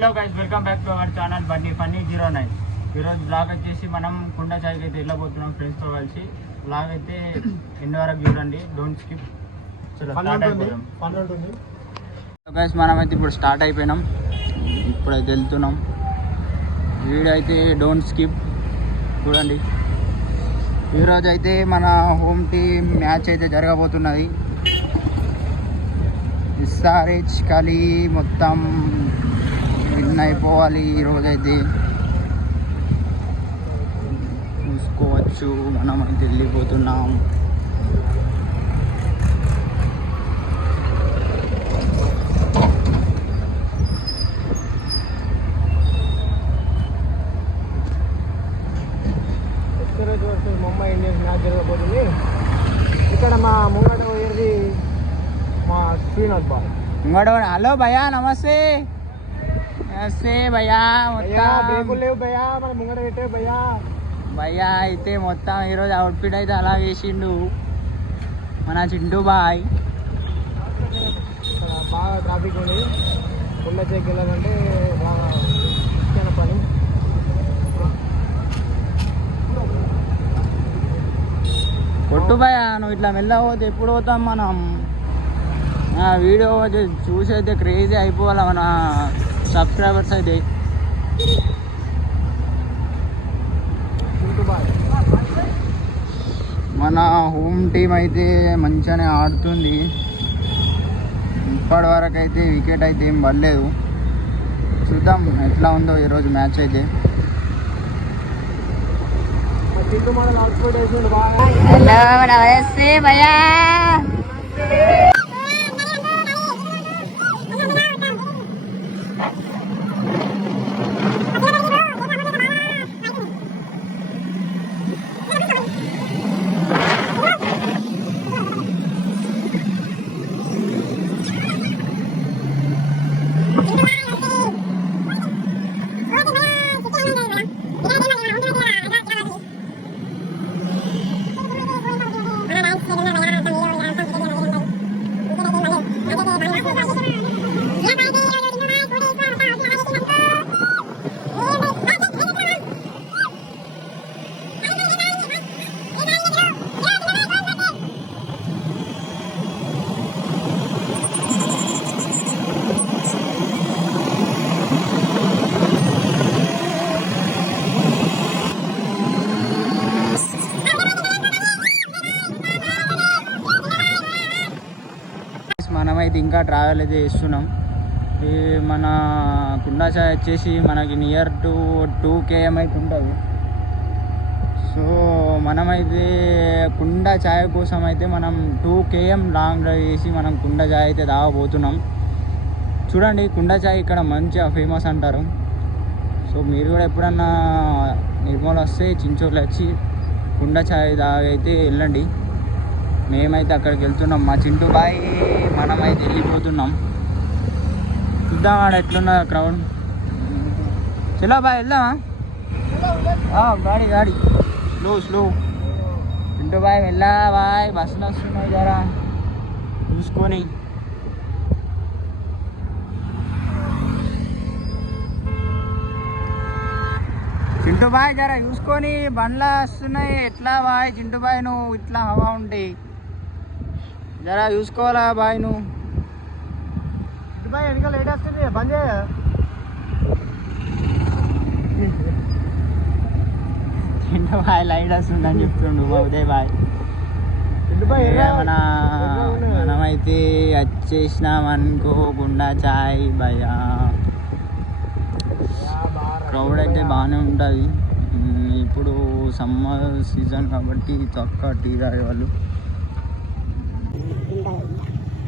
Hello guys welcome back to our channel Bandi funny zero nine ఈరోజు blog వచ్చేసి మనం కుండ చాయ్కి అయితే వెళ్ళబోతున్నాం ఫ్రెండ్స్తో కలిసి. బ్లాగ్ అయితే ఎండ్ వరకు చూడండి. డోంట్ స్కిప్ గైస్ మనం అయితే ఇప్పుడు స్టార్ట్ అయిపోయినాం. ఇప్పుడైతే వెళ్తున్నాం. వీడియో అయితే డోంట్ స్కిప్ చూడండి. ఈరోజు అయితే మన హోమ్ టీమ్ మ్యాచ్ అయితే జరగబోతున్నది. ఎస్ఆర్హెచ్ కలి మొత్తం విన్ అయిపోవాలి ఈరోజు అయితే చూసుకోవచ్చు మనం అయితే వెళ్ళిపోతున్నాం. రోజు ముంబై ఇండియన్స్ మ్యాచ్ జరగబోతుంది ఇక్కడ మా పోయేది మా శ్రీనాథ్ హలో భయ్యా నమస్తే. నమస్తే భయ్యా మొత్తం. లేవు భయ్యా మన ముంగట పెట్టే భయ్యా. భయ్యా అయితే మొత్తం ఈరోజు అవుట్ఫిట్ అయితే అలా వేసిండు. మన చింటూ బాయ్. బాగా ట్రాఫిక్ ఉంది. కొండ చెక్కి వెళ్ళాలంటే బాగా పని. కొట్టు భయ్యా నువ్వు ఇట్లా మెల్లపోతే ఎప్పుడు పోతాం మనం? వీడియో అయితే చూసి అయితే క్రేజీ అయిపోవాలి మన? సబ్స్క్రైబర్స్ అయితే మన హోమ్ టీం అయితే మంచిగానే ఆడుతుంది. ఇప్పటి వరకు అయితే వికెట్ అయితే ఏం పడలేదు. చూద్దాం ఎట్లా ఉందో ఈరోజు మ్యాచ్ అయితే. హలో నమస్తే భయా మనమైతే ఇంకా ట్రావెల్ అయితే చేస్తున్నాం. ఈ మన కుండా వచ్చేసి మనకి నియర్ టు టూ కేఎం అయితే ఉంటుంది. సో మనమైతే కుండ చాయ్ కోసం అయితే మనం టూ కేఎం లాంగ్ డ్రైవ్ చేసి మనం కుండ చాయ్ అయితే తాగబోతున్నాం చూడండి కుండ చాయ్ ఇక్కడ మంచిగా ఫేమస్ అంటారు. సో మీరు కూడా ఎప్పుడన్నా నిర్మల్ వస్తే చించోళ్ళు వచ్చి కుండ చాయ్ తాగైతే వెళ్ళండి. మేమైతే అక్కడికి వెళ్తున్నాం. మా చింటూ బాయ్! మనమైతే వెళ్ళిపోతున్నాం. చూద్దాం ఆడ ఎట్లున్న క్రౌడ్ చలో బాయ్ వెళ్దామా? గాడి గాడి. స్లో స్లో చింటూ బాయ్ వెళ్ళా బాయ్. బస్సులు వస్తున్నాయి జరా. చూసుకొని. చింటూ బాయ్ జరా చూసుకొని. బండ్లు వస్తున్నాయి. ఎట్లా బాయ్? చింటూ బాయ్ నువ్వు ఇట్లా హవా ఉంటాయి జరా చూసుకోవాలా బాయ్ నువ్వు? బాయ్ వెనకాల లేట్ వస్తుంది బంద్ చేయ. చింటూ బాయ్ లైట్ వస్తుందని చెప్తుండు మా ఉదయ్ బాయ్. మన. మనమైతే వచ్చేసినాం అనుకోకుండా చాయ్ భయా క్రౌడ్ అయితే బాగానే ఉంటుంది. ఇప్పుడు సమ్మర్ సీజన్ కాబట్టి తక్కువ టీ తాగే వాళ్ళు.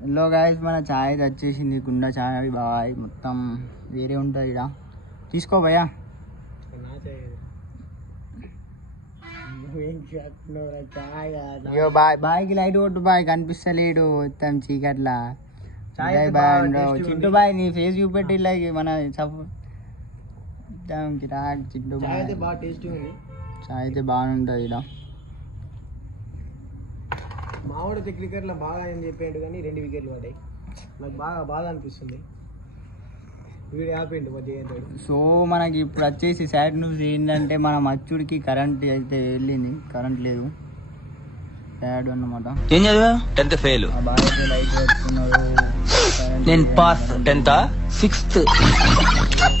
హలో గాయస్ మన చాయ్ అయితే వచ్చేసింది కుండ చాయ్ బాయ్. మొత్తం వేరే ఉంటుంది ఇక్కడ తీసుకో భయ్యా. అయ్యో బాయ్ బాయ్కి లైట్ కొట్టు బాయ్ కనిపిస్తలేడు మొత్తం చీకట్లా. చాయ్ బాయ్ బాయ్ చింటూ. బాయ్ నీ ఫేస్ చూపెట్టి ఇలా మన కిరాక్ చింటూ చాయ్ బాయ్. చాయ్ అయితే బాగుంటుంది ఇక్కడ మావాడు క్రికెట్లో బాగా ఏం చెప్పాడు కానీ రెండు వికెట్లు పడ్డాయి. నాకు బాగా బాధ అనిపిస్తుంది. వీడు ఆపిండు ఏంటాడు సో మనకి ఇప్పుడు వచ్చేసి సాడ్ న్యూస్ ఏంటంటే మన మచ్చుడికి కరెంట్ అయితే వెళ్ళింది. కరెంట్ లేదు. సాడ్ అన్నమాట. ఏం చదివా? Tenth fail. నేను పాస్. టెన్త్? సిక్స్త్.